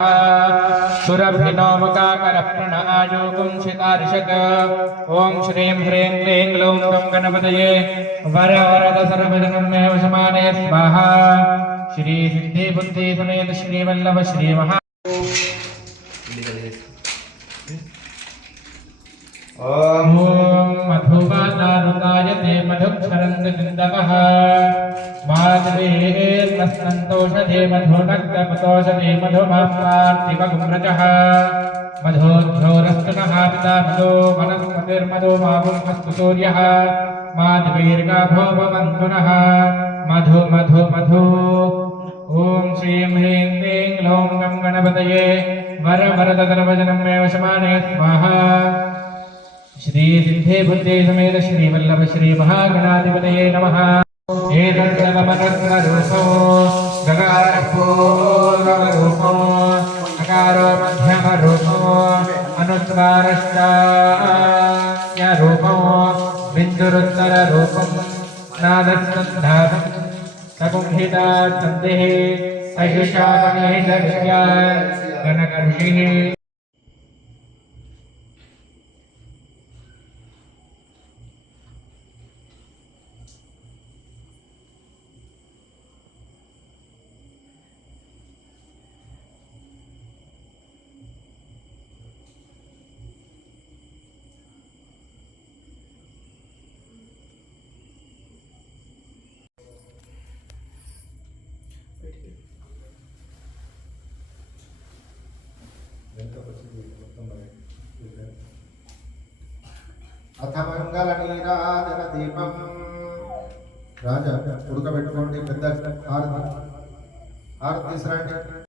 सुरभिनोमकाकरप्रणआयोगुंसितार्षक ओं श्रीं ह्रीं क्लीं ग्लौं गं गणपतये वरवरद सर्वजनं मे वशमाने स्वाहा श्री सिद्धि बुद्धि समेत श्री वल्लभ श्री महा ओम मधुवादारुकाय ते मधुक्षरन्दबिन्दवः माधवेर्नस्तन्तोषधे मधुनक्तपतोषधे मधुमाप्तार्तिवगुम्रजः मधोद्धोरस्तुनः पिता मधो वनस्पतिर्मधो मावुमस्तु सूर्यः माधवीर्गाभो भवन्तु नः मधु मधु मधु ॐ श्रीं ह्रीं क्लीं ग्लौं गं गणपतये वरवरद सर्वजनं मे वशमाने स्वाहा श्री सिद्धि बुद्धि समेत श्री वल्लभ श्री महागणाधिपतये नमः एतद्रवमरत्नरूपो गगारपूर्वरूपो अकारो मध्यमरूपो अनुस्वारश्चारूपो बिन्दुरुत्तररूपं नादस्कन्धातं सकुंहिता सन्धिः अयुषामणिर्विद्या गणकर्षिः अथ मंगल नीराजन दीपम राजा उड़कबेट्टुकोंडी पेद्द आरती आरती